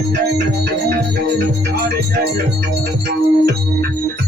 Thank you.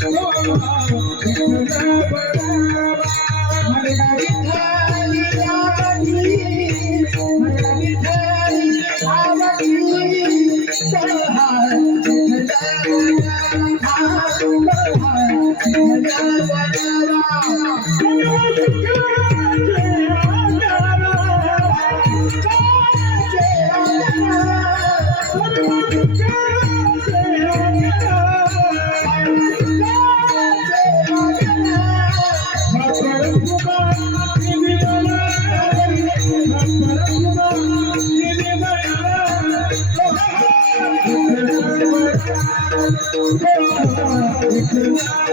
Thank you.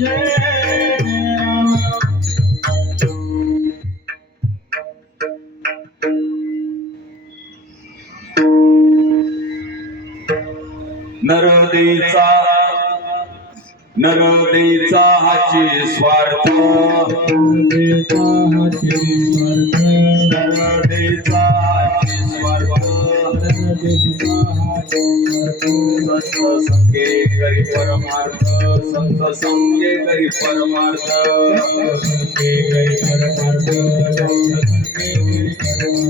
Yeah. नरदेचा नरदेचा हाची स्वार्थ. नरदेचा हाची स्वार्थ. संत संगे करी परमार्थ संत संगे करी परमार्थ. नरदेचा हाची स्वार्थ नरदेचा हाची स्वार्थ संत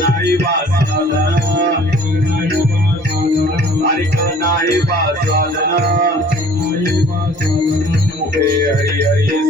नाही वासादना अधिक नाही वासादना मुखे हरि